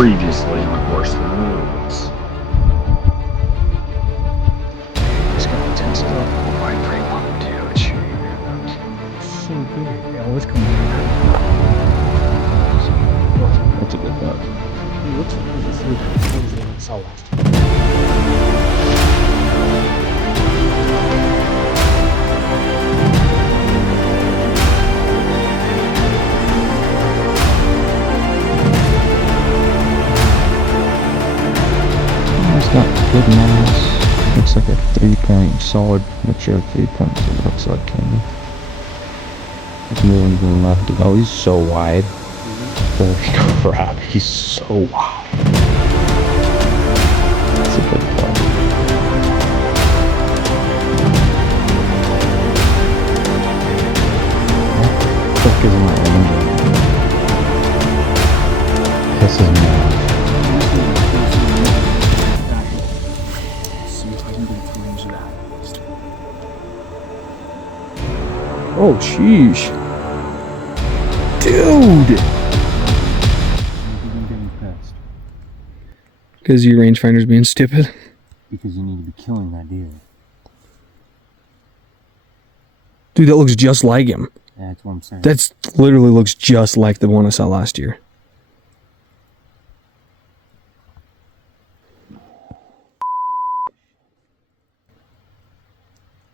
Previously on Horse the Moons. It's got potential. Oh, I pray one too. It's so big. Yeah, let's come here. That's a good buck. It looks like it's the one I saw last time. It's got good mass. Looks like a 3-point, solid, mature 3-point. It looks like Kanyon. He's moving to the left. Oh, he's so wide. Holy crap, he's so wide. That's a good buck. What the fuck is my ranger? Pisses me off. See if I can get the range of that at least. Oh, sheesh. Dude! I'm getting pissed. Because your rangefinder's being stupid. Because you need to be killing that deer. Dude, that looks just like him. Yeah, that's what I'm saying. That's literally looks just like the one I saw last year.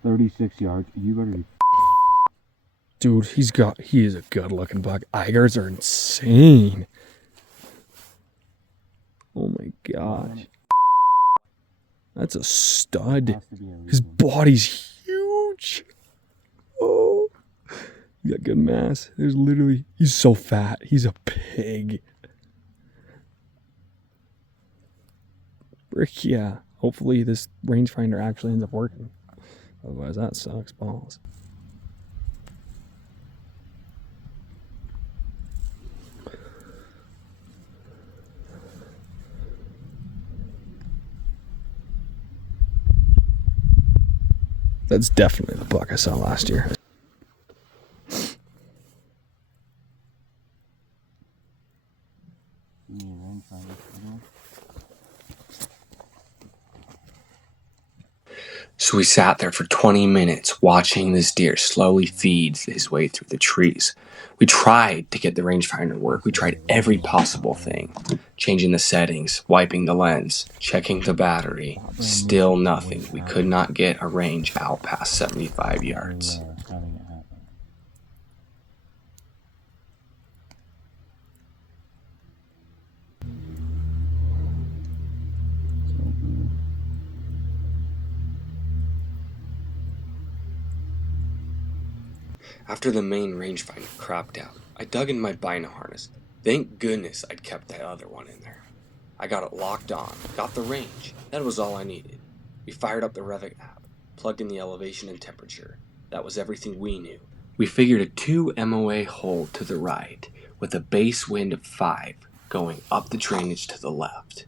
.36 yards. You better be. Dude, he is a good looking buck. Eigers are insane. Oh my gosh. That's a stud. His body's huge. Oh. He got good mass. He's so fat. He's a pig. Frick yeah. Hopefully this rangefinder actually ends up working. Otherwise that sucks balls. That's definitely the buck I saw last year. So we sat there for 20 minutes watching this deer slowly feed his way through the trees. We tried to get the rangefinder to work. We tried every possible thing. Changing the settings, wiping the lens, checking the battery. Still nothing. We could not get a range out past 75 yards. After the main rangefinder crapped out, I dug in my bino harness. Thank goodness I'd kept that other one in there. I got it locked on, got the range. That was all I needed. We fired up the Revit app, plugged in the elevation and temperature. That was everything we knew. We figured a 2 MOA hold to the right, with a base wind of 5 going up the drainage to the left.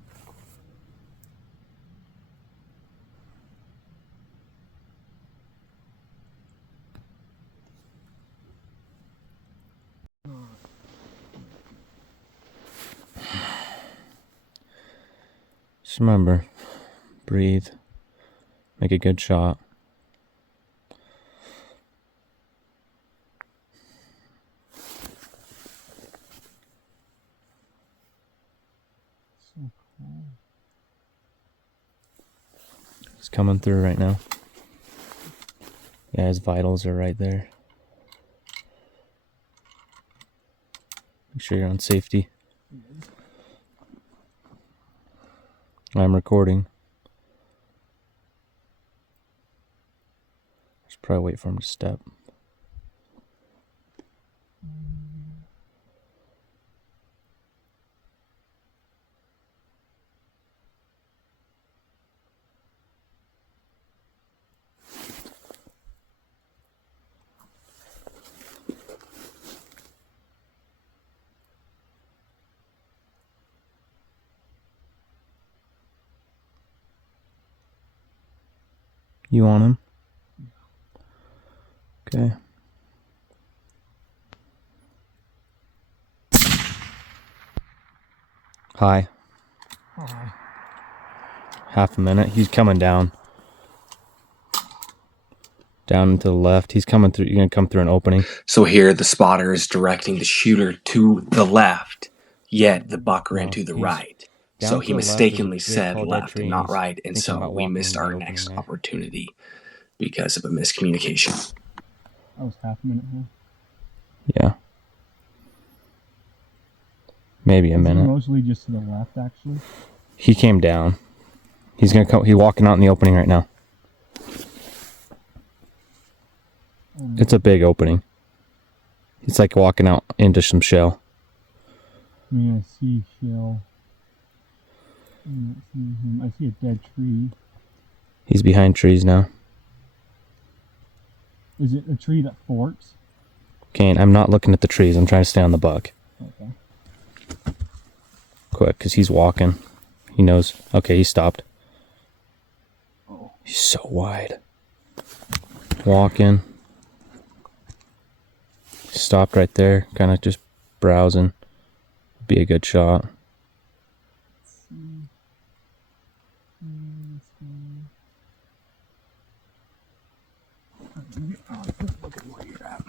Just remember, breathe, make a good shot. He's coming through right now. Yeah, his vitals are right there. Make sure you're on safety. I'm recording. Just probably wait for him to step. You on him? Okay. Hi. Hi. Half a minute. He's coming down. Down to the left. He's coming through. You're going to come through an opening. So here the spotter is directing the shooter to the left, yet the buck ran No, to the he's right. down So to he the left. There's a mistakenly big said tall dead left tree, and and not he's right, and thinking so about we walking missed into our the opening next there. opportunity because of a miscommunication. That was half a minute, huh? Yeah. Maybe a minute. Mostly just to the left, actually. He came down. He's gonna come. He's walking out in the opening right now. It's a big opening. It's like walking out into some shell. I mean, I see shell. I see a dead tree. He's behind trees now. Is it a tree that forks? Kane, I'm not looking at the trees. I'm trying to stay on the buck. Okay. Quick, because he's walking. He knows. Okay, he stopped. Oh. He's so wide. Walking. Stopped right there. Kind of just browsing. Be a good shot. Look at where you're at.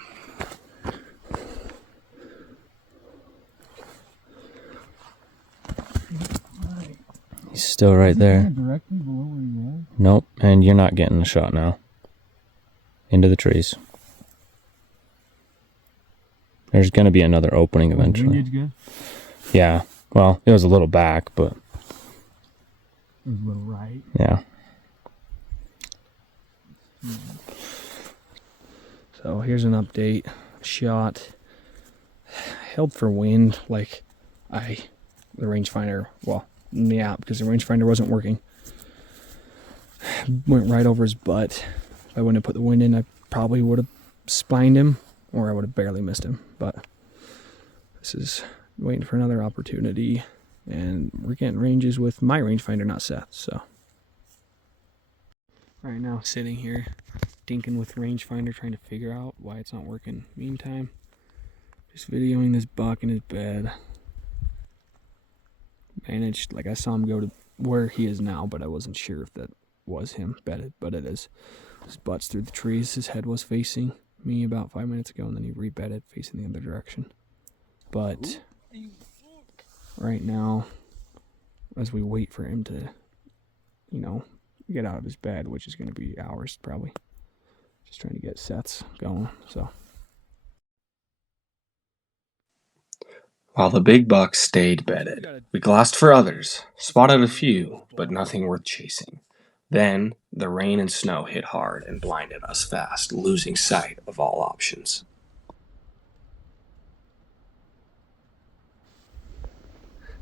He's still right there. Directly below where you are? Nope, and you're not getting the shot now. Into the trees. There's going to be another opening eventually. Windage good? Yeah. Well, it was a little back, but It was a little right. yeah. So here's an update. Shot. Held for wind, like the rangefinder, well, in the app, because the rangefinder wasn't working. Went right over his butt. If I wouldn't have put the wind in, I probably would have spined him, or I would have barely missed him. But this is waiting for another opportunity, and we're getting ranges with my rangefinder, not Seth. So right now, sitting here, dinking with rangefinder, trying to figure out why it's not working. Meantime, just videoing this buck in his bed. Managed, like I saw him go to where he is now, but I wasn't sure if that was him bedded, but it is. His butt's through the trees. His head was facing me about 5 minutes ago, and then he rebedded facing the other direction. But right now, as we wait for him to, get out of his bed, which is going to be hours probably, just trying to get sets going. So While the big buck stayed bedded, we glassed for others, spotted a few, but nothing worth chasing. Then, the rain and snow hit hard and blinded us fast, losing sight of all options.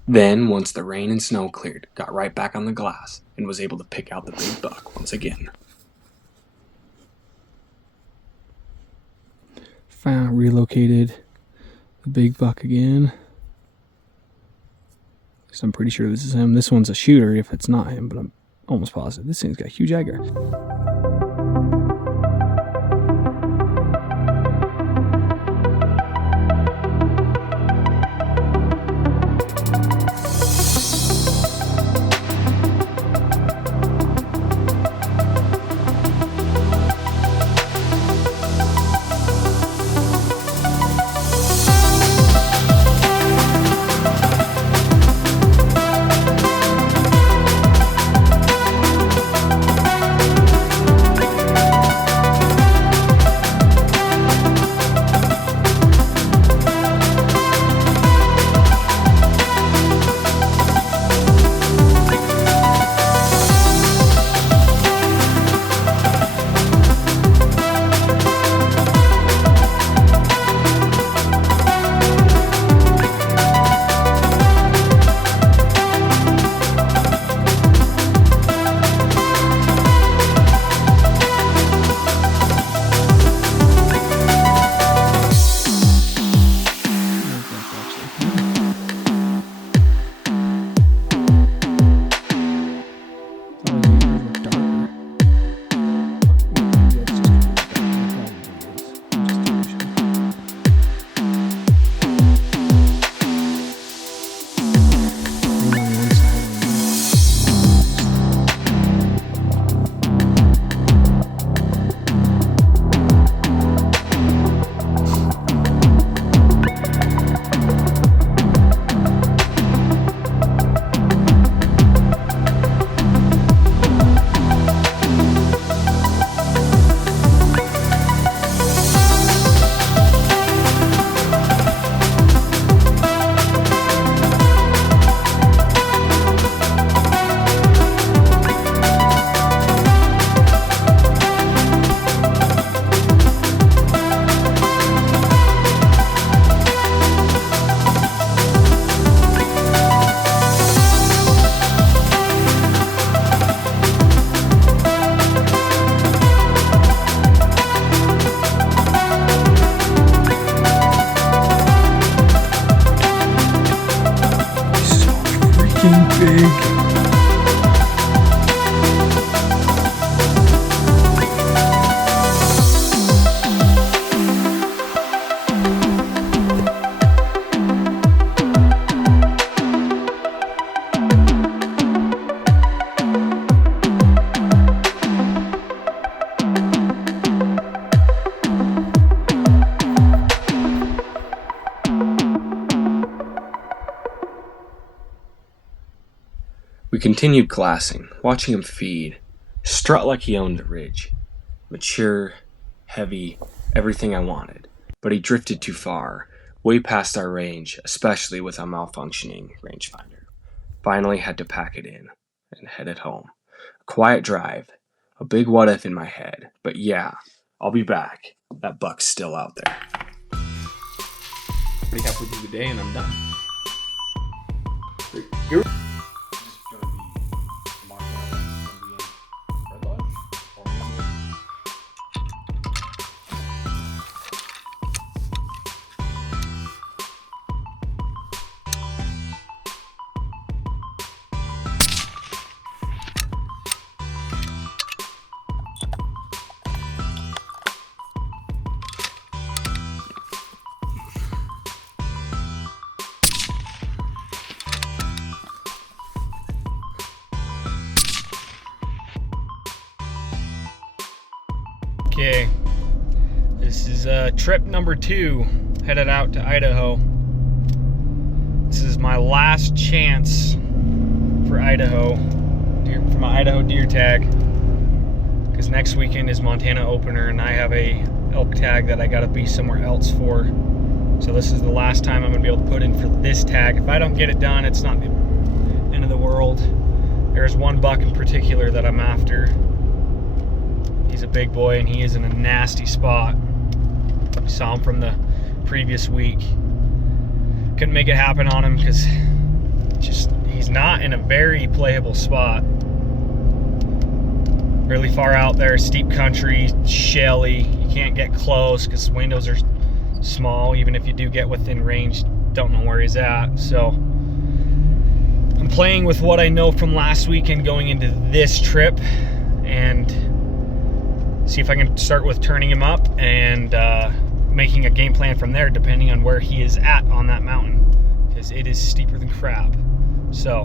Then, once the rain and snow cleared, got right back on the glass and was able to pick out the big buck once again. relocated the big buck again. So I'm pretty sure this is him. This one's a shooter if it's not him, but I'm almost positive. This thing's got a huge agger. freaking big. We continued glassing, watching him feed, strut like he owned the ridge. Mature, heavy, everything I wanted. But he drifted too far, way past our range, especially with a malfunctioning rangefinder. Finally had to pack it in and headed home. A quiet drive, a big what if in my head, but yeah, I'll be back. That buck's still out there. Pretty halfway through the day and I'm done. Okay, this is trip number 2, headed out to Idaho. This is my last chance for Idaho, for my Idaho deer tag, because next weekend is Montana opener and I have a elk tag that I gotta be somewhere else for. So this is the last time I'm gonna be able to put in for this tag. If I don't get it done, it's not the end of the world. There's one buck in particular that I'm after. He's a big boy and he is in a nasty spot. We saw him from the previous week. Couldn't make it happen on him because he's not in a very playable spot. Really far out there, steep country, shelly. You can't get close because windows are small. Even if you do get within range, don't know where he's at. So I'm playing with what I know from last weekend going into this trip and see if I can start with turning him up and making a game plan from there depending on where he is at on that mountain, because it is steeper than crap. So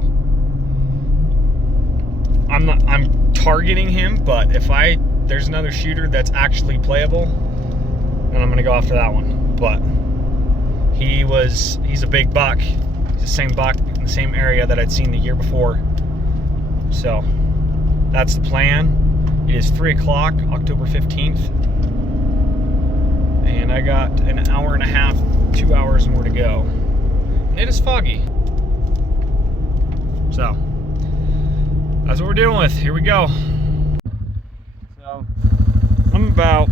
I'm targeting him, but if there's another shooter that's actually playable, then I'm gonna go after that one. But he's a big buck. He's the same buck in the same area that I'd seen the year before. So that's the plan. It is 3 o'clock, October 15th, and I got an hour and a half, 2 hours more to go. And it is foggy. So, that's what we're dealing with. Here we go. So, I'm about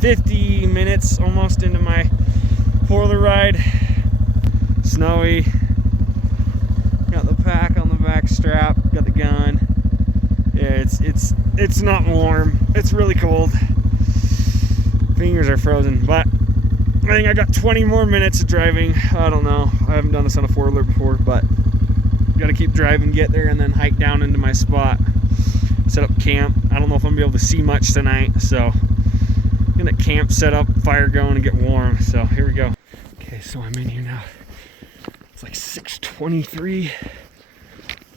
50 minutes almost into my four-wheeler ride. Snowy. Got the pack on the back strap, got the gun. Yeah, it's not warm. It's really cold. Fingers are frozen, but I think I got 20 more minutes of driving. I don't know. I haven't done this on a four-wheeler before, but gotta keep driving, get there, and then hike down into my spot. Set up camp. I don't know if I'm gonna be able to see much tonight, so I'm gonna camp, set up, fire going, and get warm. So here we go. Okay, so I'm in here now. It's like 6:23.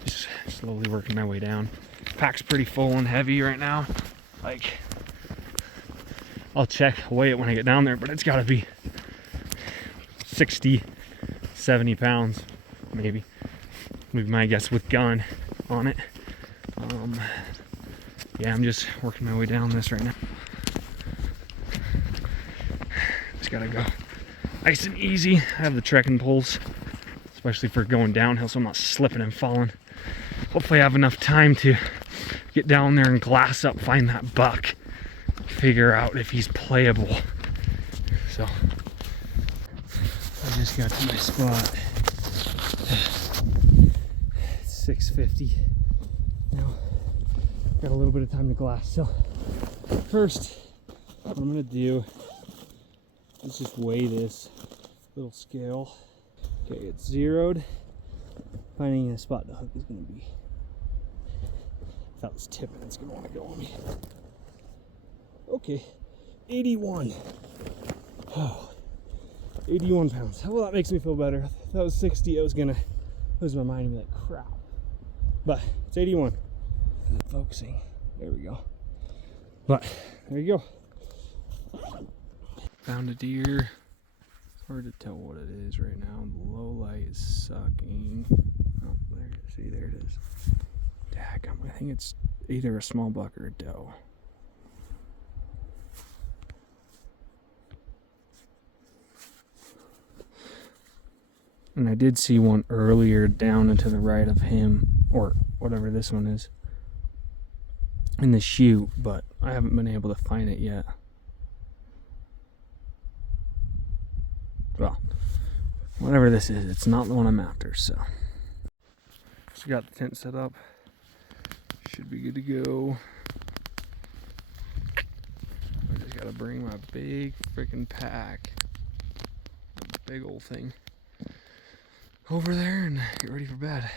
Just slowly working my way down. Pack's pretty full and heavy right now. Like, I'll weigh it when I get down there, but it's gotta be 60, 70 pounds, maybe. Would be my guess with gun on it. Yeah, I'm just working my way down this right now. Just gotta go nice and easy. I have the trekking poles, especially for going downhill, so I'm not slipping and falling. Hopefully I have enough time to get down there and glass up, find that buck, figure out if he's playable. So I just got to my spot. It's 6:50 now. Got a little bit of time to glass. So first, what I'm gonna do is just weigh this little scale. Okay, it's zeroed. finding a spot to hook is going to be. If that was tipping, it's going to want to go on me. Okay, 81. Oh, 81 pounds. Well, that makes me feel better. If that was 60, I was going to lose my mind and be like, crap. But it's 81. Good focusing. There we go. But there you go. Found a deer. It's hard to tell what it is right now. The low light is sucking. Oh, there. See, there it is. Daggum. I think it's either a small buck or a doe. And I did see one earlier down and to the right of him, or whatever this one is, in the chute, but I haven't been able to find it yet. Well, whatever this is, it's not the one I'm after, so. Just got the tent set up. Should be good to go. I just gotta bring my big freaking pack. Big old thing. Over there and get ready for bed.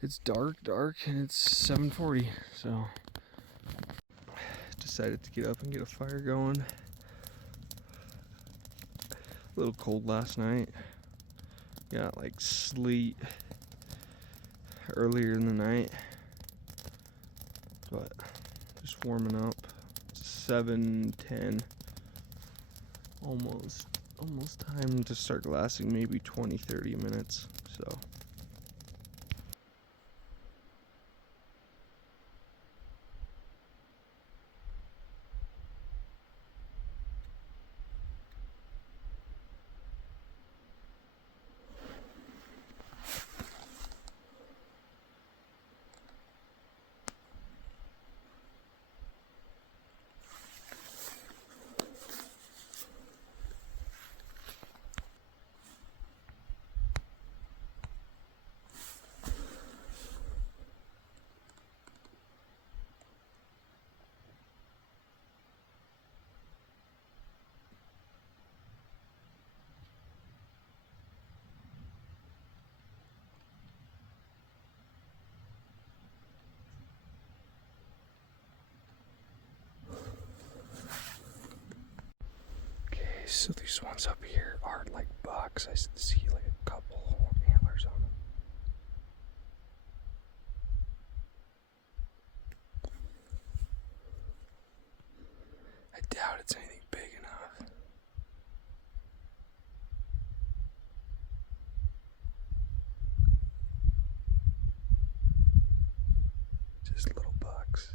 It's dark, and it's 7:40, so decided to get up and get a fire going. A little cold last night. Got like sleet earlier in the night, but just warming up. 7:10, almost time to start glassing, maybe 20-30 minutes, so. So these ones up here are like bucks. I see like a couple antlers on them. I doubt it's anything big enough. Just little bucks.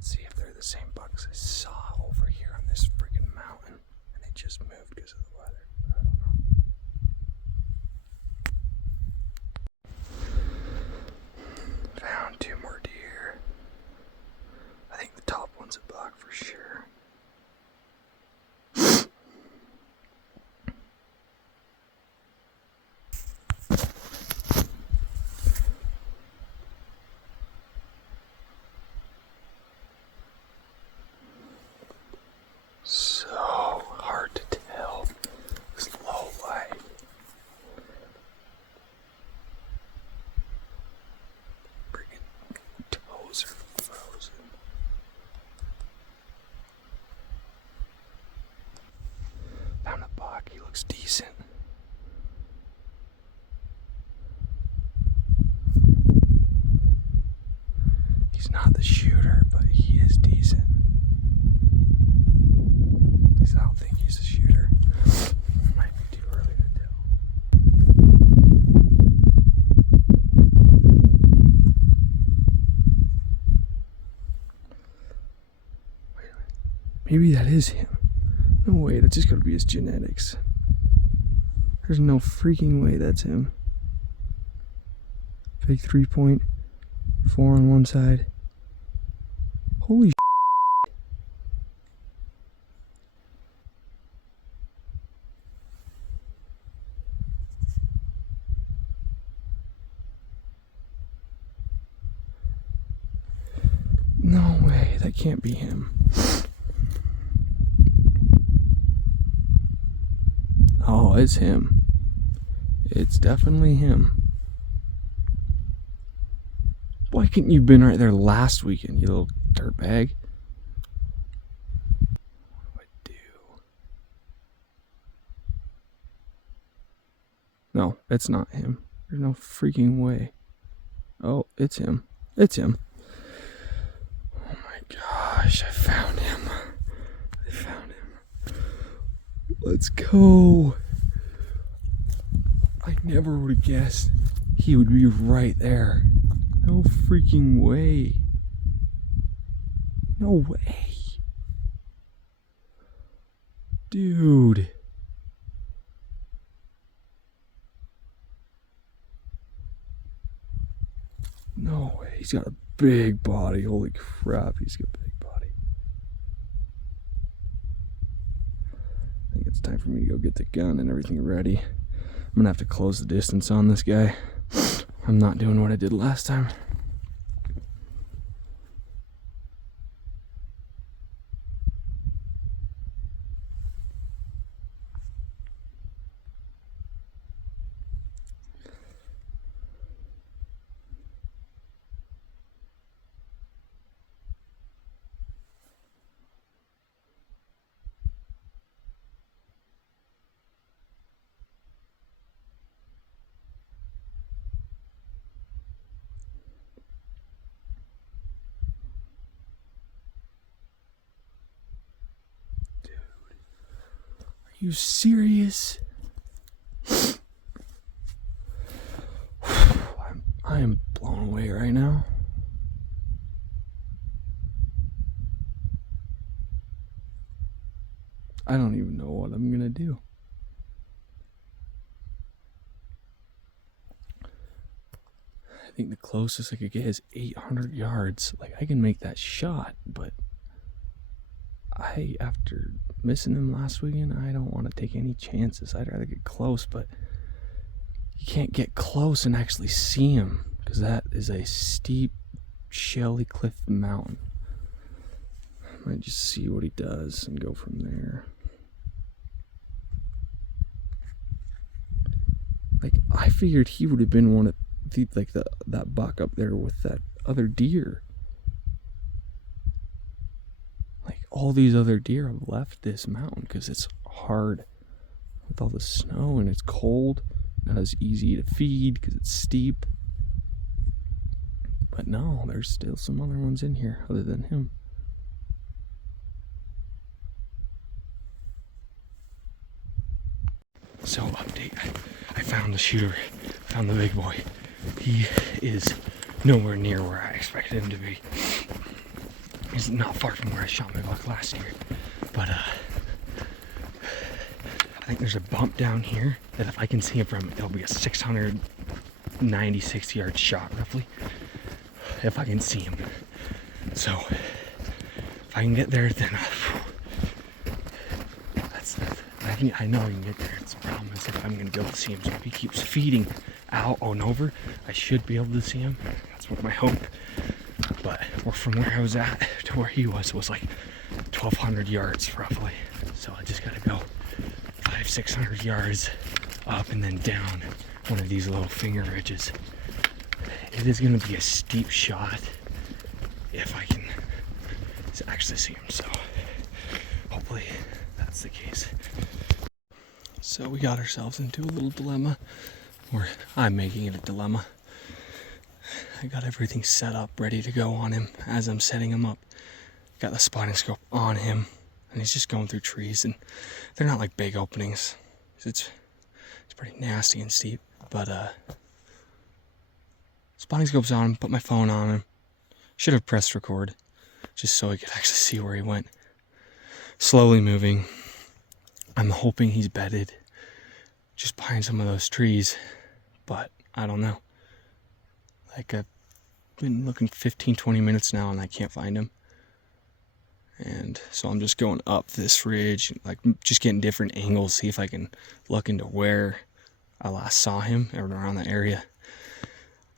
See if they're the same bucks I saw over here on this freaking mountain, and they just moved because of the weather. I don't know. Found 2 more deer. I think the top one's a buck for sure. So hard to tell. This low light. Freaking toes are frozen. Found a buck. He looks decent. He's not the shooter, but he is decent. I don't think he's a shooter. Might be too early to tell. Wait a minute. Maybe that is him. No way, that's just gotta be his genetics. There's no freaking way that's him. Fake 3.4 on one side. Holy shit. No way, that can't be him. Oh, it's him. It's definitely him. Why couldn't you have been right there last weekend, you little dirtbag? What do I do? No, it's not him. There's no freaking way. Oh, it's him. It's him. Oh my gosh, I found him. I found him. Let's go. I never would have guessed he would be right there. No freaking way. No way. Dude. No way. He's got a big body. Holy crap, he's got a big body. I think it's time for me to go get the gun and everything ready. I'm gonna have to close the distance on this guy. I'm not doing what I did last time. Are you serious? I am blown away right now. I don't even know what I'm gonna do. I think the closest I could get is 800 yards. Like, I can make that shot, but after missing him last weekend, I don't want to take any chances. I'd rather get close, but you can't get close and actually see him because that is a steep, shelly cliff mountain. I might just see what he does and go from there. Like, I figured he would have been one of the, like, that buck up there with that other deer. Like, all these other deer have left this mountain because it's hard with all the snow and it's cold, not as easy to feed because it's steep. But no, there's still some other ones in here other than him. So, update. I found the shooter, found the big boy. He is nowhere near where I expected him to be. He's not far from where I shot my buck last year. But I think there's a bump down here that if I can see him from, it'll be a 696 yard shot roughly. If I can see him. So if I can get there, then I know I can get there. It's the problem is if I'm gonna be able to see him. So if he keeps feeding out and over, I should be able to see him. That's what my hope. But from where I was at to where he was like 1,200 yards roughly. So I just gotta go 500-600 yards up and then down one of these little finger ridges. It is gonna be a steep shot if I can actually see him. So hopefully that's the case. So we got ourselves into a little dilemma, or I'm making it a dilemma. I got everything set up, ready to go on him as I'm setting him up. Got the spotting scope on him, and he's just going through trees, and they're not like big openings. It's pretty nasty and steep, but spotting scope's on him, put my phone on him. Should have pressed record, just so I could actually see where he went. Slowly moving. I'm hoping he's bedded. just behind some of those trees. But I don't know. Like, I've been looking 15-20 minutes now and I can't find him. And so I'm just going up this ridge, like just getting different angles, see if I can look into where I last saw him or around that area.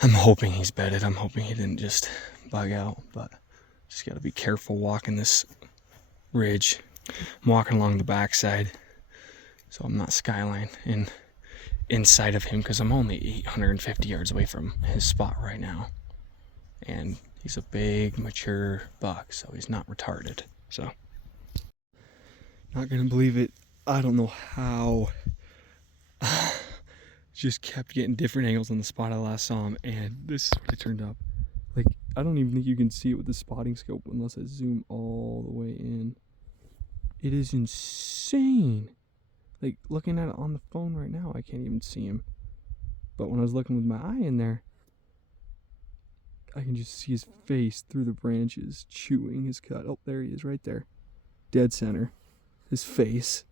I'm hoping he's bedded. I'm hoping he didn't just bug out, but just gotta be careful walking this ridge. I'm walking along the backside, so I'm not skyline inside of him, because I'm only 850 yards away from his spot right now. And he's a big, mature buck, so he's not retarded. So, not gonna believe it. I don't know how. Just kept getting different angles on the spot I last saw him, and this is what it turned up. Like, I don't even think you can see it with the spotting scope unless I zoom all the way in. It is insane. Like, looking at it on the phone right now, I can't even see him. But when I was looking with my eye in there, I can just see his face through the branches, chewing his cud. Oh, there he is, right there. Dead center. His face.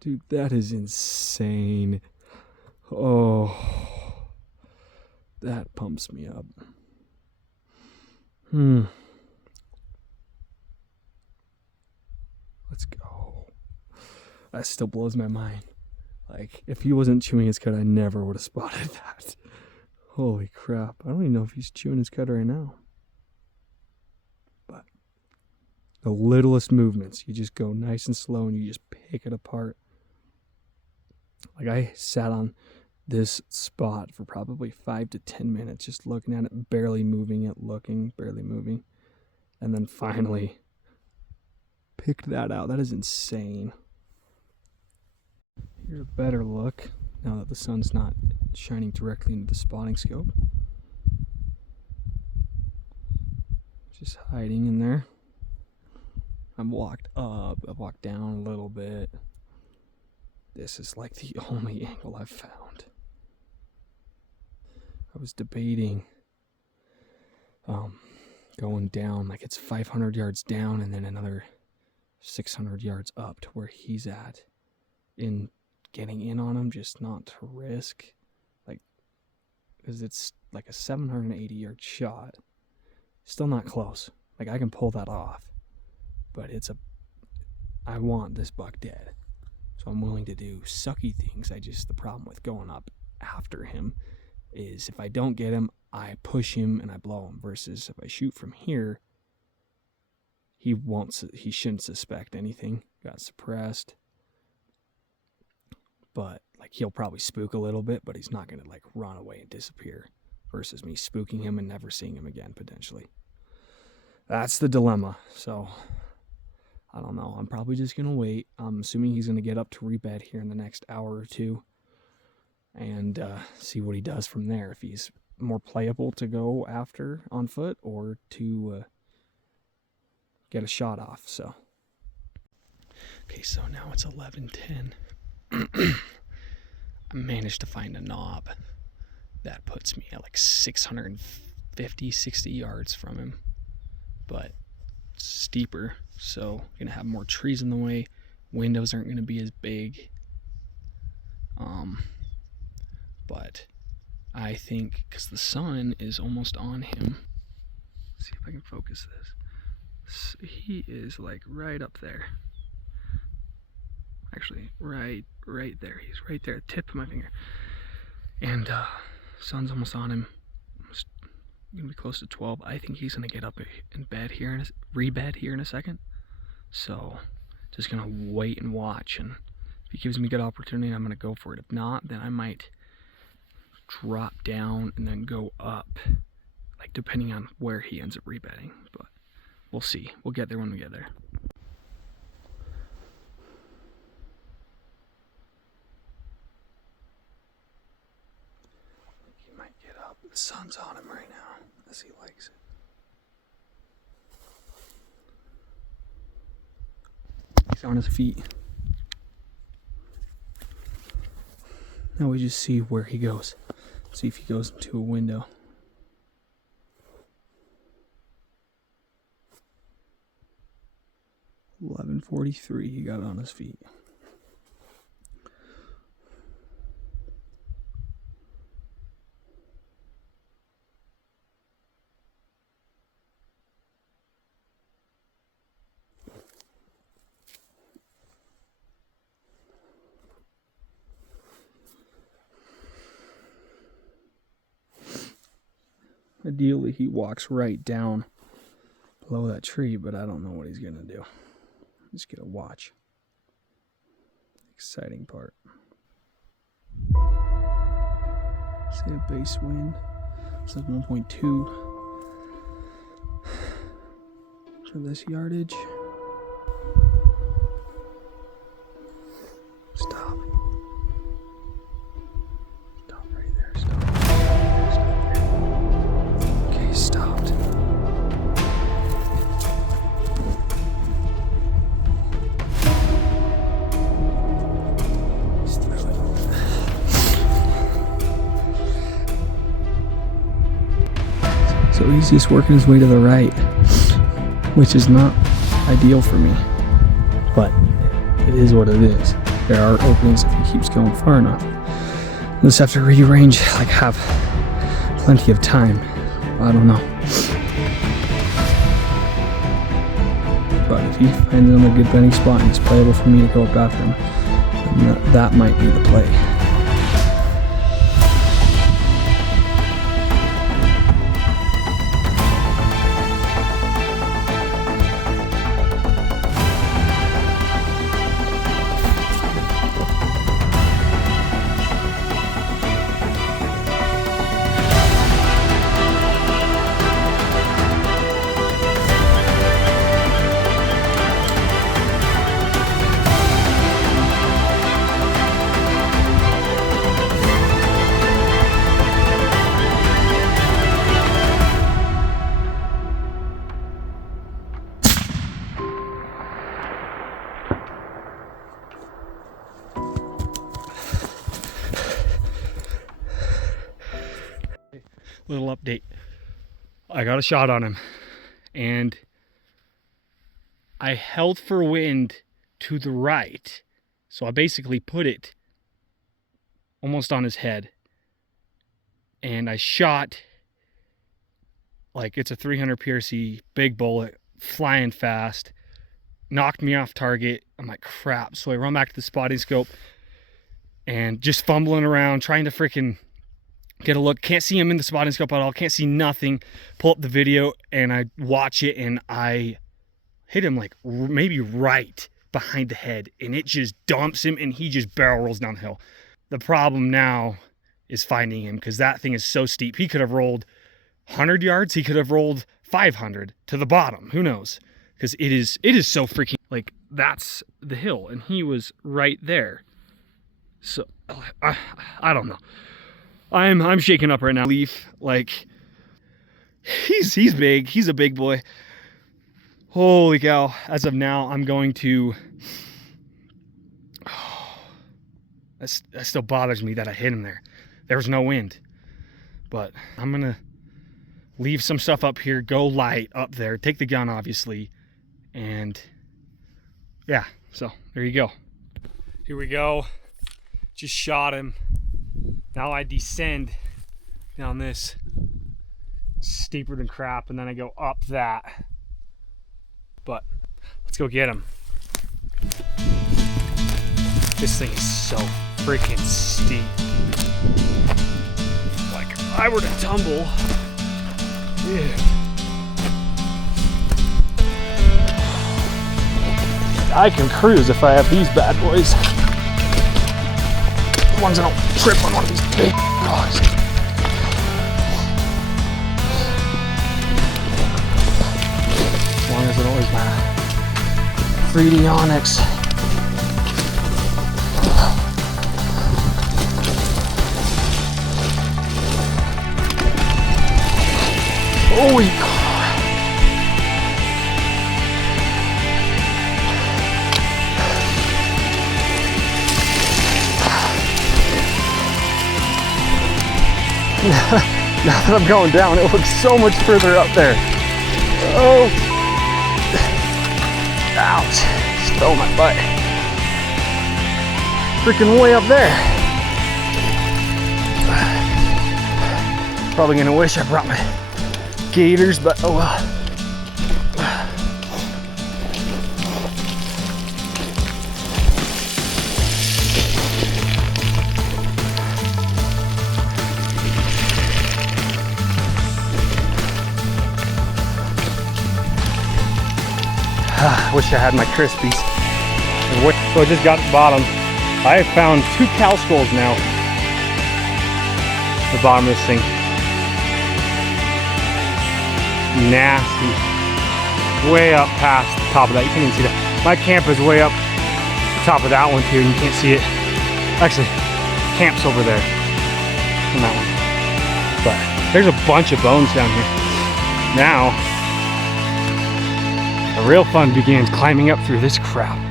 Dude, that is insane. Oh, that pumps me up. Let's go. That still blows my mind. Like, if he wasn't chewing his cud, I never would have spotted that. Holy crap. I don't even know if he's chewing his cud right now. But the littlest movements, you just go nice and slow and you just pick it apart. Like, I sat on this spot for probably 5 to 10 minutes, just looking at it, barely moving it, looking, barely moving. And then finally picked that out. That is insane. Here's a better look now that the sun's not shining directly into the spotting scope. Just hiding in there. I've walked up, I've walked down a little bit. This is like the only angle I've found. I was debating going down, like it's 500 yards down and then another 600 yards up to where he's at, in getting in on him, just not to risk, like, because it's like a 780 yard shot. Still not close. Like, I can pull that off, but I want this buck dead. So I'm willing to do sucky things. The problem with going up after him is if I don't get him, I push him and I blow him, versus if I shoot from here, he shouldn't suspect anything. Got suppressed. But, like, he'll probably spook a little bit, but he's not going to, like, run away and disappear, versus me spooking him and never seeing him again, potentially. That's the dilemma. So, I don't know. I'm probably just going to wait. I'm assuming he's going to get up to rebed here in the next hour or two and see what he does from there. If he's more playable to go after on foot or to get a shot off. So, okay, so now it's 11:10. I managed to find a knob that puts me at like 650, 60 yards from him, but steeper, so gonna have more trees in the way. Windows aren't gonna be as big. But I think because the sun is almost on him. Let's see if I can focus this. He is like right up there. Actually, right there. He's right there, tip of my finger. And sun's almost on him. Almost gonna be close to 12. I think he's gonna get up in bed here, rebed here in a second. So, just gonna wait and watch. And if he gives me a good opportunity, I'm gonna go for it. If not, then I might drop down and then go up, like depending on where he ends up rebedding. But we'll see. We'll get there when we get there. The sun's on him right now, as he likes it. He's on his feet. Now we just see where he goes. See if he goes into a window. $11:43, he got on his feet. Ideally, he walks right down below that tree, but I don't know what he's gonna do. Just gonna watch. Exciting part. See a base wind. It's like 1.2 for this yardage. Stop. Stop right there. Stop. Stop there. Okay, stopped. Just throw it. So he's just working his way to the right, which is not ideal for me, but it is what it is. There are openings if he keeps going far enough. I'll just have to rearrange, like have plenty of time. I don't know. But if he finds another good bending spot and it's playable for me to go up after him, then that might be the play. Little update. I got a shot on him and I held for wind to the right. So I basically put it almost on his head and I shot like it's a 300 PRC big bullet flying fast, knocked me off target. I'm like, crap. So I run back to the spotting scope and just fumbling around trying to freaking get a look. Can't see him in the spotting scope at all. Can't see nothing. Pull up the video and I watch it and I hit him like maybe right behind the head and it just dumps him and he just barrel rolls down the hill. The problem now is finding him because that thing is so steep. He could have rolled 100 yards. He could have rolled 500 to the bottom. Who knows? Because it is so freaking, like, that's the hill and he was right there. So I don't know. I'm shaking up right now. Leaf, like, he's big. He's a big boy. Holy cow. As of now, I'm going to... that still bothers me that I hit him there. There was no wind. But I'm going to leave some stuff up here, go light up there, take the gun, obviously. And, yeah, so there you go. Here we go. Just shot him. Now I descend down this steeper than crap and then I go up that. But let's go get him. This thing is so freaking steep. Like if I were to tumble, yeah. I can cruise if I have these bad boys. Ones that don't trip on one of these big dogs. As long as it always my 3D Onyx. Holy crap. Now that I'm going down, it looks so much further up there. Oh. Ouch. Just fell on my butt. Freaking way up there. Probably gonna wish I brought my gaiters, but oh well. wish I had my Crispies. So I just got to the bottom. I have found 2 cow skulls now. The bottom of this thing. Nasty. Way up past the top of that. You can't even see that. My camp is way up the top of that one too, and you can't see it. Actually, camp's over there on that one. But there's a bunch of bones down here. Now, the real fun begins, climbing up through this crap.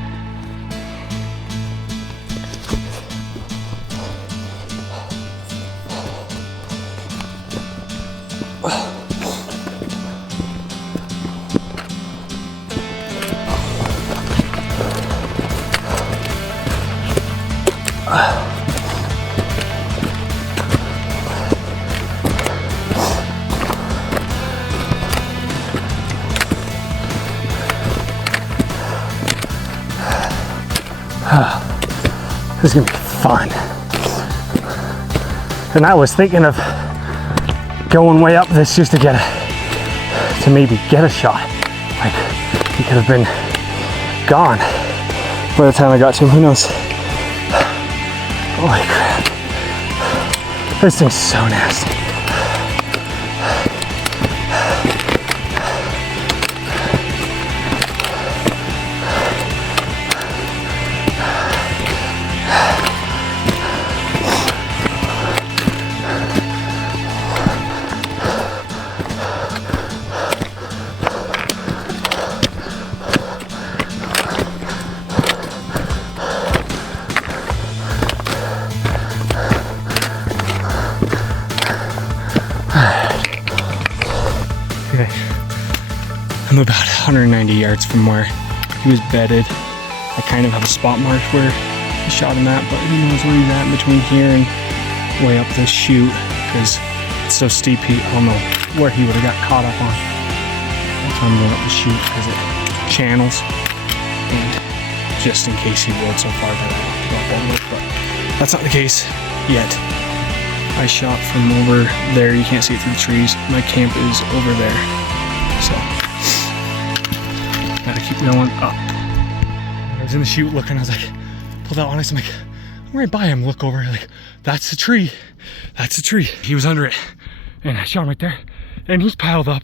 This is gonna be fun. And I was thinking of going way up this just to maybe get a shot. Like, he could have been gone by the time I got to him. Who knows? Holy crap. This thing's so nasty. Okay, I'm about 190 yards from where he was bedded. I kind of have a spot mark where I shot him at, but who knows where he's at in between here and way up this chute, because it's so steep. I don't know where he would have got caught up on. That's why I'm going up the chute, because it channels, and just in case he would so far that I have to go up all the way, but that's not the case yet. I shot from over there. You can't see it through the trees. My camp is over there. So, gotta keep going up. I was in the chute looking, I was like, pulled out honest, I'm like, I'm right by him, look over, like, that's the tree. That's the tree. He was under it. And I shot him right there. And he's piled up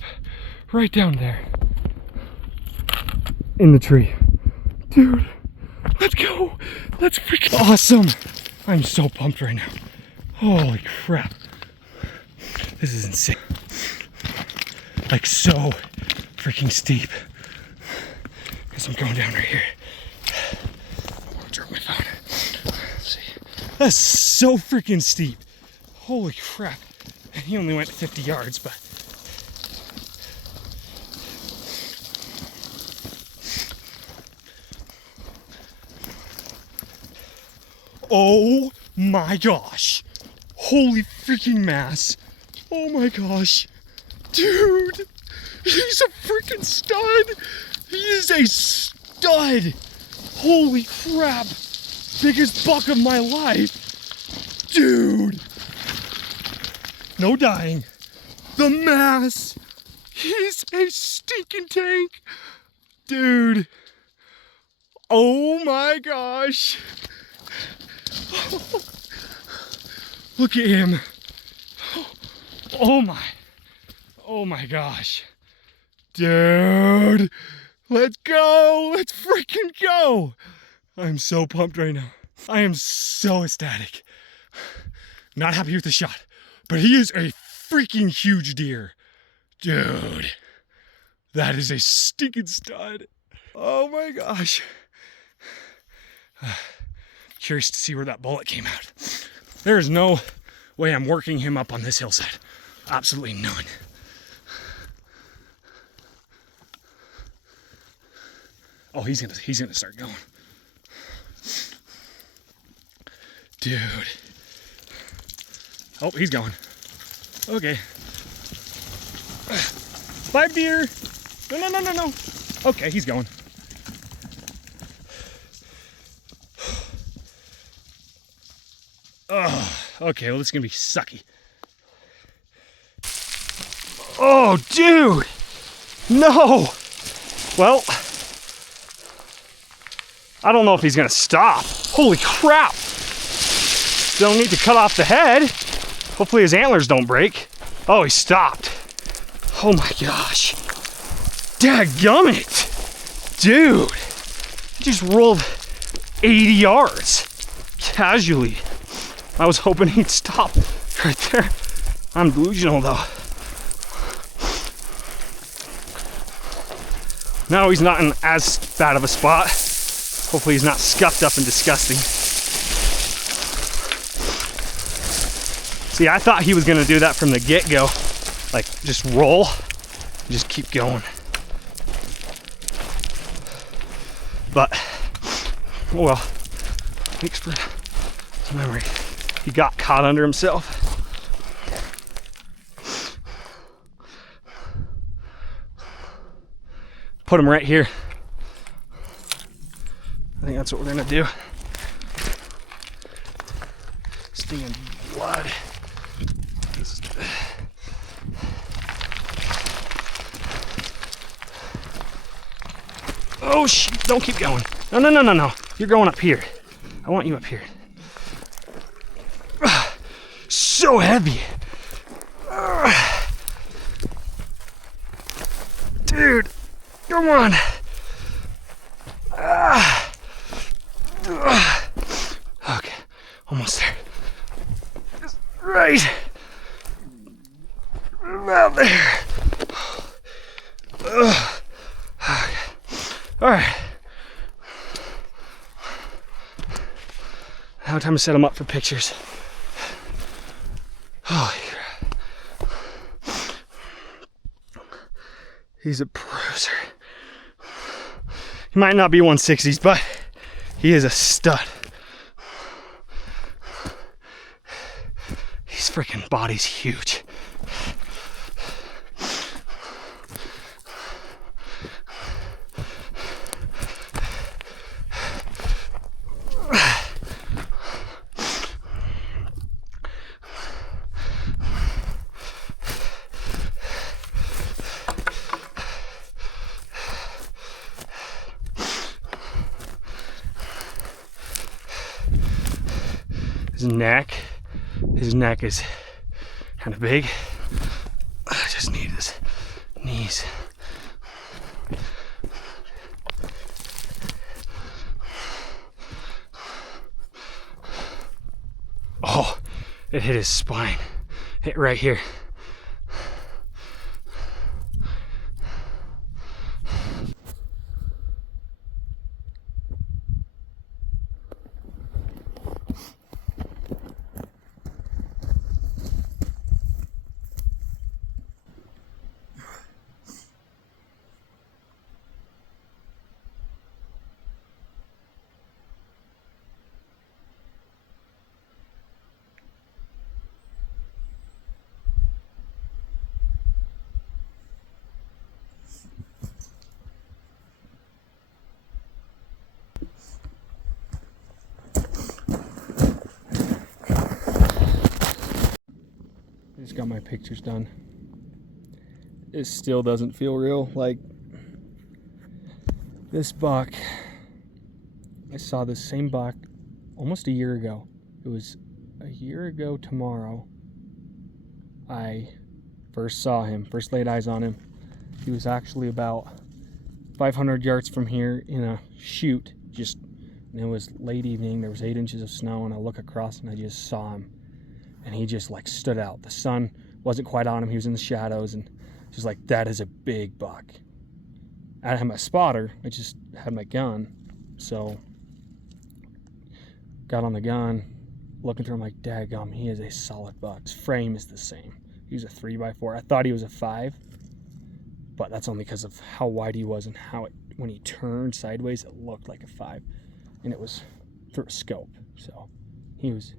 right down there. In the tree. Dude, let's go. Let's freaking awesome. I'm so pumped right now. Holy crap. This is insane. Like, so freaking steep. Because I'm going down right here. I want to drop my phone. Let's see. That's so freaking steep. Holy crap. And he only went 50 yards, but. Oh my gosh. Holy freaking mass. Oh my gosh. Dude, he's a freaking stud. He is a stud. Holy crap. Biggest buck of my life. Dude. No dying. The mass. He's a stinking tank. Dude. Oh my gosh. Look at him. Oh my gosh. Dude. Let's go. Let's freaking go. I'm so pumped right now. I am so ecstatic. Not happy with the shot, but he is a freaking huge deer. Dude. That is a stinking stud. Oh my gosh. Curious to see where that bullet came out. There is no way I'm working him up on this hillside. Absolutely none. Oh, he's gonna start going. Dude. Oh, he's going. Okay. 5 deer. No. Okay, he's going. Oh, okay, well, this is gonna be sucky. Oh, dude! No! Well, I don't know if he's gonna stop. Holy crap! Don't need to cut off the head. Hopefully his antlers don't break. Oh, he stopped. Oh my gosh. Dadgummit. Dude. He just rolled 80 yards. Casually. I was hoping he'd stop right there. I'm delusional though. No, he's not in as bad of a spot. Hopefully he's not scuffed up and disgusting. See, I thought he was gonna do that from the get-go. Like, just roll, just keep going. But, oh well, thanks for the memory. He got caught under himself. Put him right here. I think that's what we're gonna do. Stinging blood. Oh shit, don't keep going. No. You're going up here. I want you up here. So heavy. Dude, come on. Okay, almost there. Just right about there. Okay. All right. Now time to set him up for pictures. Holy crap. He's a bruiser. He might not be 160s, but he is a stud. His freaking body's huge. His neck is kind of big. I just need his knees. Oh, it hit his spine. Hit right here. Just got my pictures done. It still doesn't feel real. Like, this buck, I saw this same buck almost a year ago. It was a year ago tomorrow I first saw him, first laid eyes on him. He was actually about 500 yards from here in a chute. And it was late evening, there was 8 inches of snow, and I look across and I just saw him. And he just like stood out. The sun wasn't quite on him. He was in the shadows, and just like, that is a big buck. I didn't have my spotter. I just had my gun. So got on the gun, looking through him like, daggum, he is a solid buck. His frame is the same. He was a 3x4. I thought he was a 5, but that's only because of how wide he was and how when he turned sideways, it looked like a 5. And it was through a scope. So he was,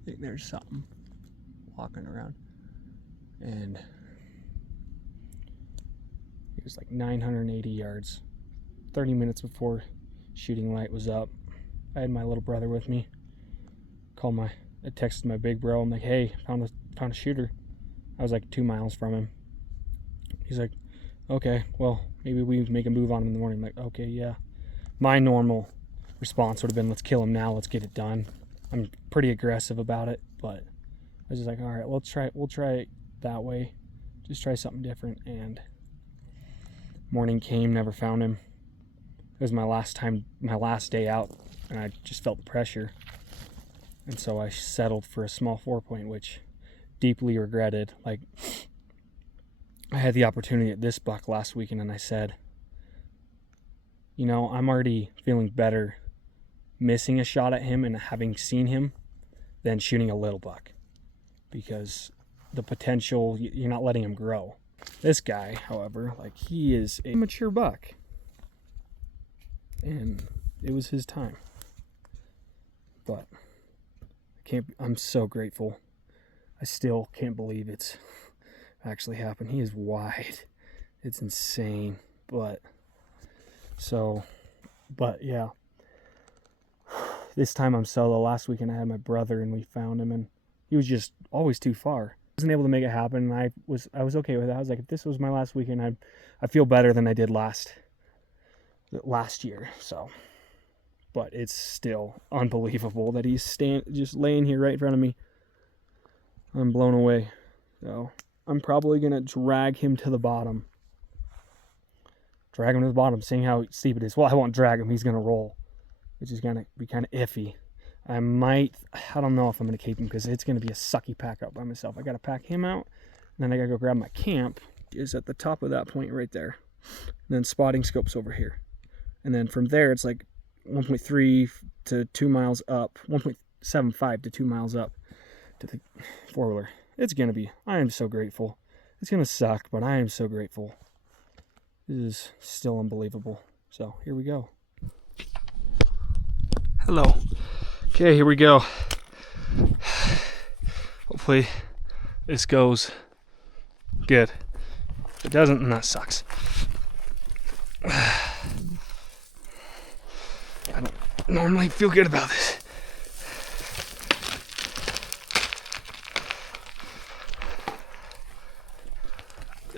I think there's something walking around, and he was like 980 yards, 30 minutes before shooting light was up. I had my little brother with me. I texted my big bro. I'm like, hey, found a shooter. I was like 2 miles from him. He's like, okay, well, maybe we make a move on him in the morning. I'm like, okay, yeah. My normal response would have been, let's kill him now, let's get it done. I'm pretty aggressive about it, but I was just like, all right, we'll try it that way. Just try something different. And morning came, never found him. It was my last day out, and I just felt the pressure. And so I settled for a small 4-point, which deeply regretted. Like, I had the opportunity at this buck last weekend, and I said, you know, I'm already feeling better missing a shot at him and having seen him than shooting a little buck, because the potential, you're not letting him grow. This guy, however, like, he is a mature buck, and it was his time. But I'm so grateful. I still can't believe it's actually happened. He is wide. It's insane. But yeah. This time I'm solo. Last weekend I had my brother and we found him, and he was just always too far. I wasn't able to make it happen, and I was okay with that. I was like, if this was my last weekend, I feel better than I did last year. So, but it's still unbelievable that he's just laying here right in front of me. I'm blown away. So I'm probably gonna drag him to the bottom. Seeing how steep it is. Well, I won't drag him. He's gonna roll, which is gonna be kind of iffy. I don't know if I'm gonna keep him, because it's gonna be a sucky pack out by myself. I gotta pack him out, and then I gotta go grab my camp. Is at the top of that point right there. And then spotting scope's over here. And then from there, it's like 1.3 to 2 miles up, 1.75 to 2 miles up to the four-wheeler. I am so grateful. It's gonna suck, but I am so grateful. This is still unbelievable. So here we go. Hello. Okay, here we go. Hopefully this goes good. If it doesn't, then that sucks. I don't normally feel good about this.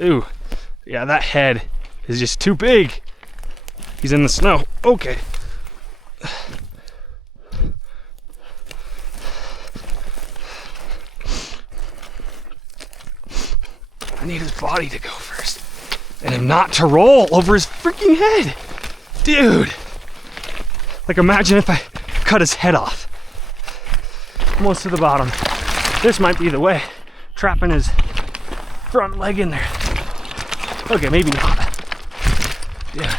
Ooh, yeah, that head is just too big. He's in the snow. Okay. I need his body to go first, and him not to roll over his freaking head. Dude. Like, imagine if I cut his head off. Almost to the bottom. This might be the way. Trapping his front leg in there. Okay, maybe not. Yeah.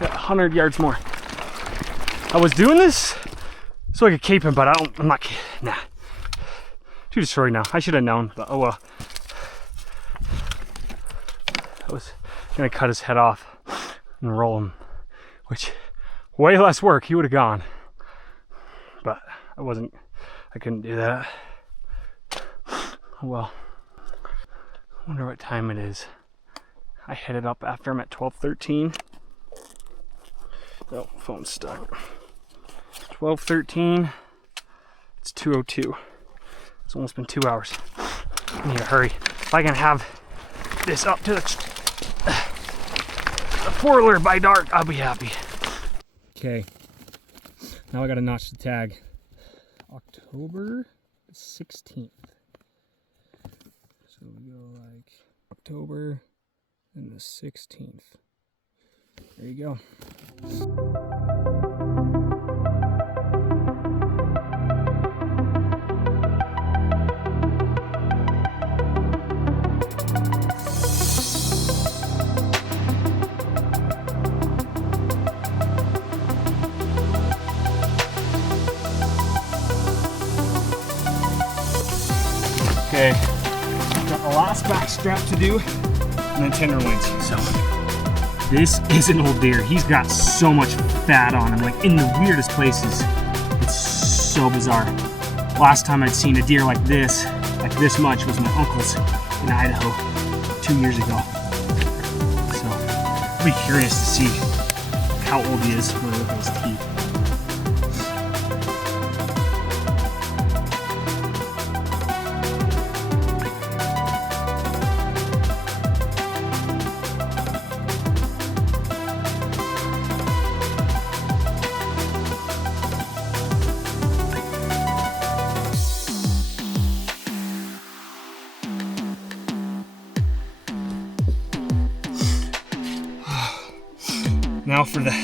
Got 100 yards more. I was doing this so I could keep him, but I'm not, nah. Too destroyed now. I should have known, but oh well. I was gonna cut his head off and roll him, which, way less work, he would have gone. But I couldn't do that. Well, I wonder what time it is. I headed up after him at 12:13. Oh, phone's stuck. 12:13. It's 2:02. It's almost been 2 hours. I need to hurry. If I can have this up to the four-wheeler by dark, I'll be happy. Okay. Now I gotta notch the tag. October 16th. So we go like October and the 16th. There you go. Okay, got the last back strap to do, and then tenderloins. So this is an old deer. He's got so much fat on him, like in the weirdest places. It's so bizarre. Last time I'd seen a deer like this much, was my uncle's in Idaho 2 years ago. So I'll be curious to see how old he is when I look at his teeth. Now for the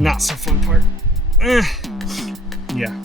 not so fun part. Yeah.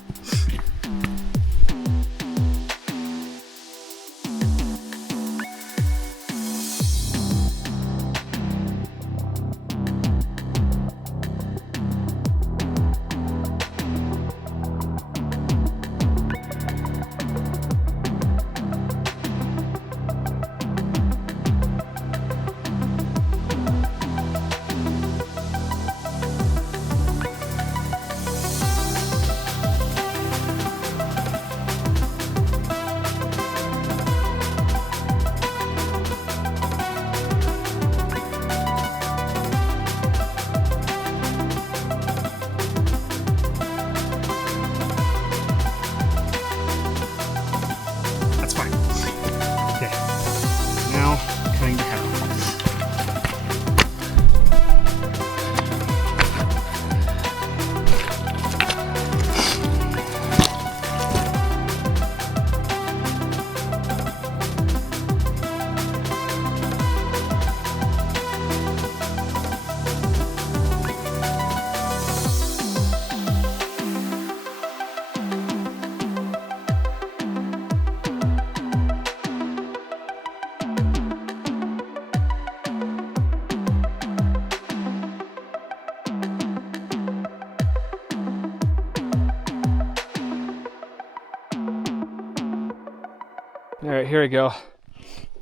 All right, here we go. I'm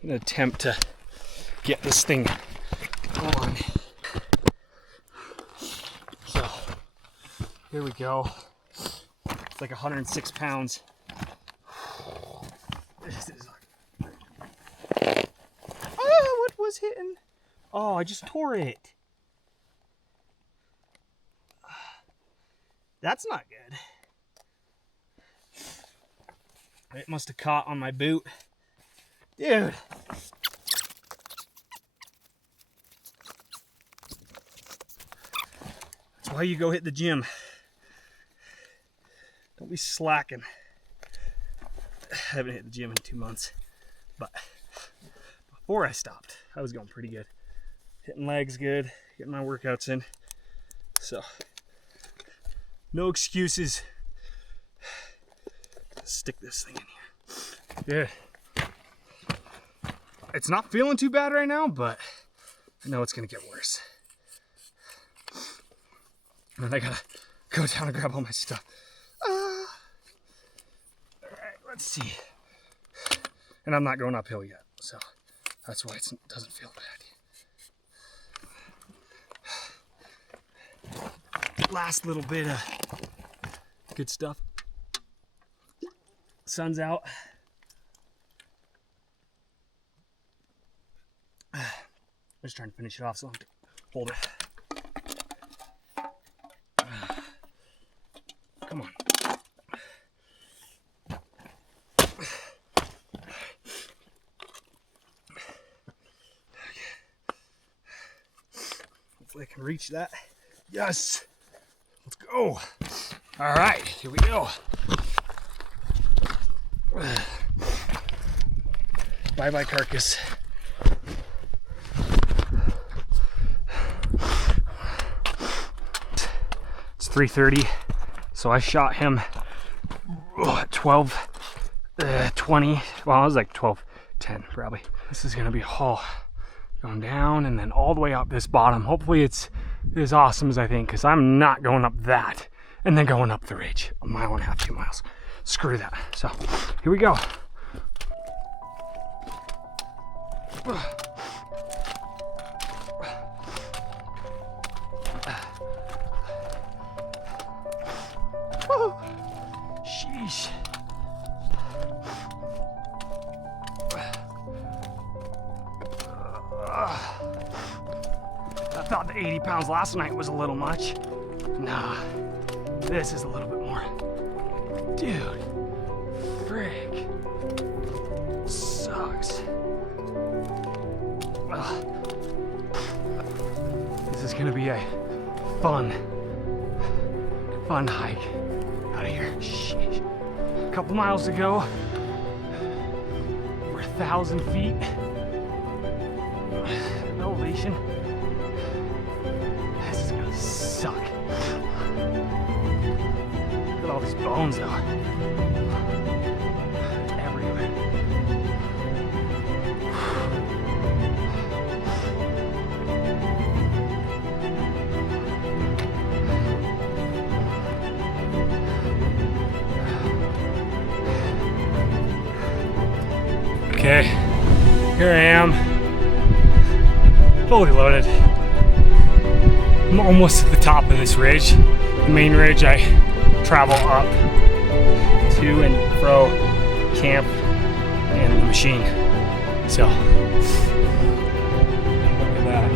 gonna attempt to get this thing on. So, here we go. It's like 106 pounds. This is like... Oh, what was hitting? Oh, I just tore it. That's not good. It must have caught on my boot. Dude. That's why you go hit the gym. Don't be slacking. I haven't hit the gym in 2 months. But before I stopped, I was going pretty good. Hitting legs good, getting my workouts in. So, no excuses. Stick this thing in here. Yeah. It's not feeling too bad right now, but I know it's gonna get worse. And I gotta go down and grab all my stuff. All right, let's see. And I'm not going uphill yet, so that's why it doesn't feel bad. Last little bit of good stuff. Sun's out. I'm just trying to finish it off so I don't hold it. Come on. Hopefully I can reach that. Yes. Let's go. All right, here we go. Bye-bye, carcass. It's 3:30, so I shot him at 12:20. Well, it was like 12:10 probably. This is gonna be a haul going down and then all the way up this bottom. Hopefully it's as awesome as I think, because I'm not going up that and then going up the ridge, 1.5 miles, 2 miles. Screw that. So here we go. Sheesh. I thought the 80 pounds last night was a little much. Nah, this is a little bit more. Dude, frick. Sucks. This is gonna be a fun hike out of here. Sheesh. A couple miles to go. We're 1,000 feet of elevation. bones though. Everywhere. Okay, here I am, fully loaded. I'm almost at the top of this ridge. The main ridge I travel up to and fro camp and the machine. So, look at that.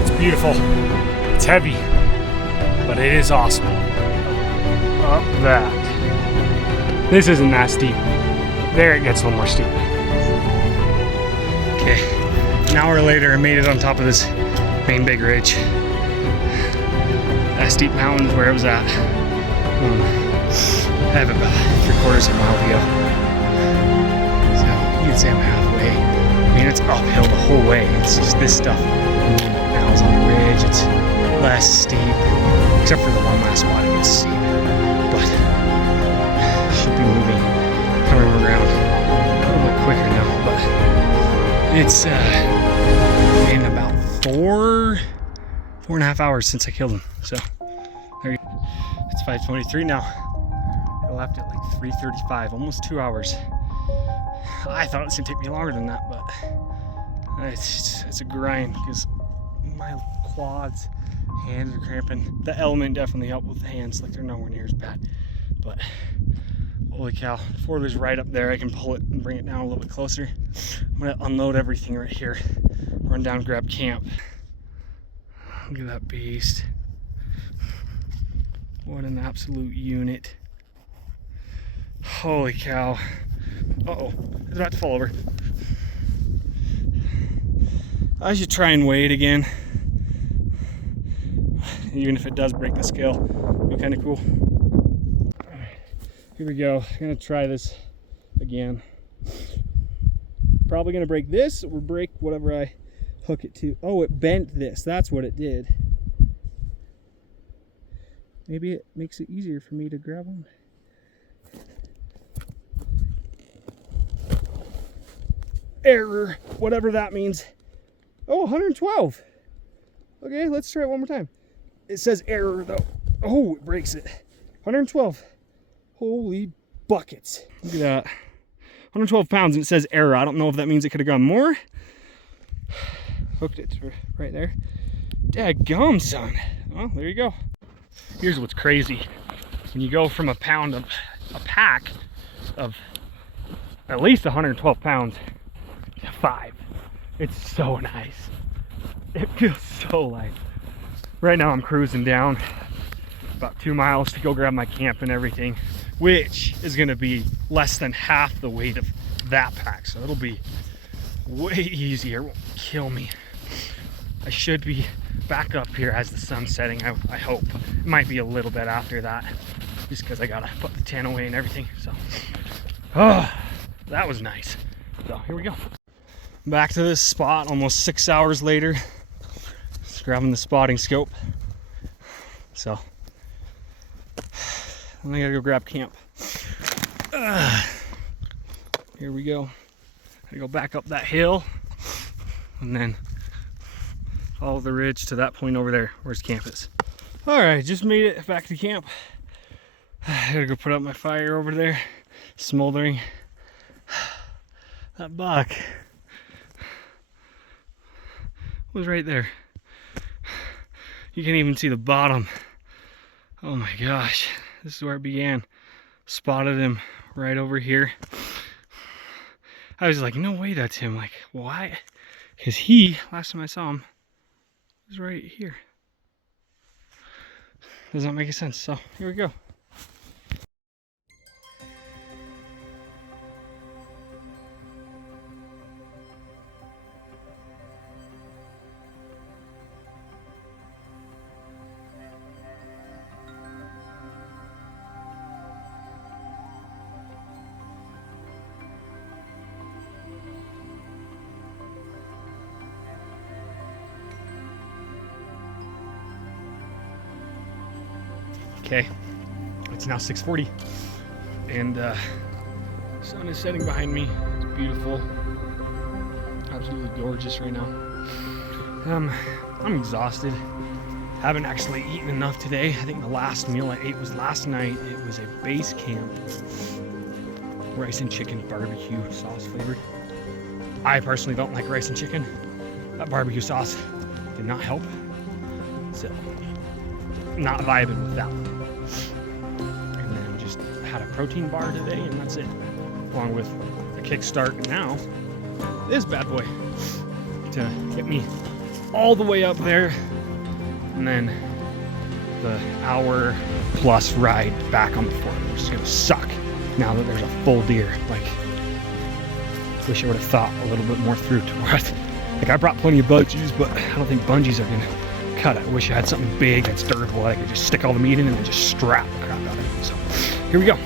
It's beautiful. It's heavy, but it is awesome. Up that. This isn't that steep. There it gets a little more steep. Okay, an hour later I made it on top of this main big ridge. That steep mountain is where I was at. I have about 3/4 of a mile to go. So you can say I'm halfway. I mean, it's uphill the whole way. It's just this stuff. Now it's on the ridge. It's less steep, except for the one last spot it gets steep. But should be moving, coming around a little bit quicker now. But it's been about 4.5 hours since I killed him. So there you go. It's 5:23 now. I left at like 3:35, almost 2 hours. I thought it was gonna take me longer than that, but it's a grind because my quads, hands are cramping. The element definitely helped with the hands, like they're nowhere near as bad. But holy cow, the four-wheeler's right up there. I can pull it and bring it down a little bit closer. I'm gonna unload everything right here, run down, grab camp. Look at that beast. What an absolute unit. Holy cow. Uh-oh, it's about to fall over. I should try and weigh it again. Even if it does break the scale, it'd be kind of cool. Here we go. I'm gonna try this again. Probably gonna break this or break whatever I hook it to. Oh, it bent this. That's what it did. Maybe it makes it easier for me to grab one. Error, whatever that means. Oh, 112. Okay, let's try it one more time. It says error though. Oh, it breaks it. 112. Holy buckets. Look at that. 112 pounds and it says error. I don't know if that means it could have gone more. Hooked it to right there. Dadgum, son. Well, there you go. Here's what's crazy. When you go from a pack of at least 112 pounds to 5, it's so nice. It feels so light. Right now I'm cruising down about 2 miles to go grab my camp and everything, which is gonna be less than half the weight of that pack. So it'll be way easier, it won't kill me. I should be back up here as the sun's setting, I hope. It might be a little bit after that, just because I gotta put the tent away and everything. So, oh, that was nice. So here we go. Back to this spot almost 6 hours later. Just grabbing the spotting scope. So, then I gotta go grab camp. Here we go. Gotta go back up that hill and then follow the ridge to that point over there where his camp is. All right, just made it back to camp. I gotta go put out my fire over there, smoldering. That buck was right there. You can even see the bottom. Oh my gosh, this is where it began. Spotted him right over here. I was like, no way that's him. Like, why? Because last time I saw him, was right here. Does not make any sense. So here we go. Okay, it's now 6:40, and sun is setting behind me. It's beautiful, absolutely gorgeous right now. I'm exhausted. Haven't actually eaten enough today. I think the last meal I ate was last night. It was a base camp rice and chicken barbecue sauce flavored. I personally don't like rice and chicken. That barbecue sauce did not help, so not vibing with that one. And then just had a protein bar today, and that's it, along with a kickstart. And now this bad boy to get me all the way up there, and then the hour plus ride back on the fort, which is gonna suck now that there's a full deer. Like, wish I would have thought a little bit more through to what. Like, I brought plenty of bungees, but I don't think bungees are gonna cut it. I wish I had something big that's durable. I could just stick all the meat in and then just strap the crap out of it. So here we go.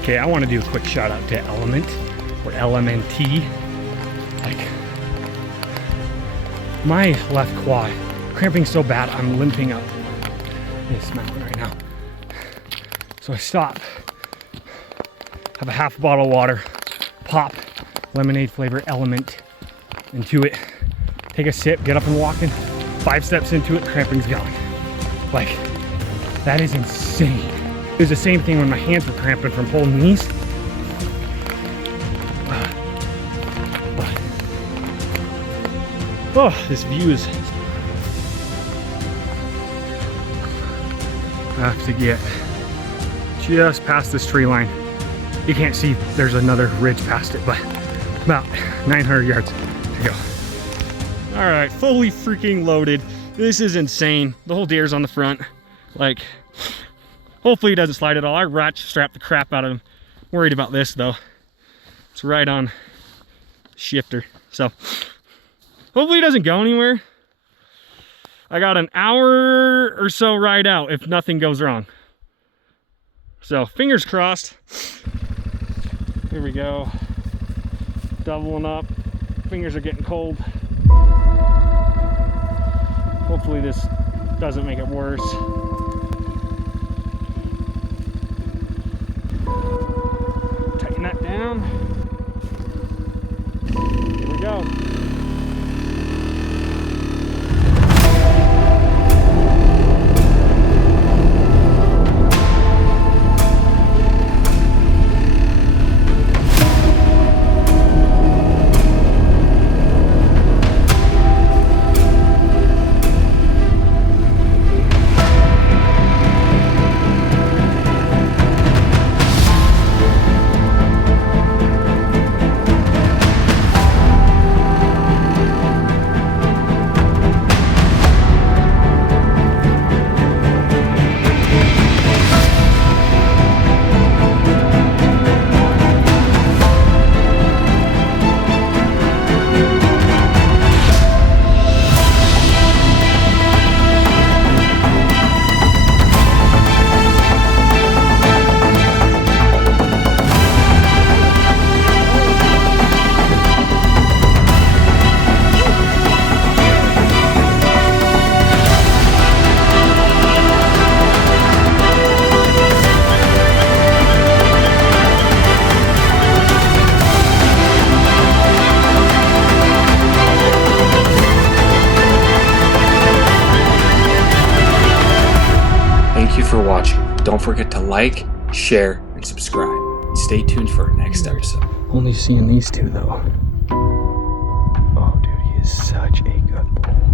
Okay, I want to do a quick shout out to Element, or LMNT. Like, my left quad cramping so bad I'm limping up this mountain right now. So I stop, have a half bottle of water, pop lemonade flavor Element into it, take a sip, get up and walking. 5 steps into it, cramping's gone. Like, that is insane. It was the same thing when my hands were cramping from pulling these. Oh, this view is... I have to get just past this tree line. You can't see, there's another ridge past it, but about 900 yards to go. All right, fully freaking loaded. This is insane. The whole deer's on the front. Like, hopefully he doesn't slide at all. I ratchet strapped the crap out of him. Worried about this though. It's right on shifter. So hopefully he doesn't go anywhere. I got an hour or so ride out if nothing goes wrong. So fingers crossed. Here we go. Doubling up. Fingers are getting cold. Hopefully this doesn't make it worse. Tighten that down. Here we go. For watching. Don't forget to like, share, and subscribe. Stay tuned for our next episode. Only seeing these two though. Oh dude, he is such a good bull.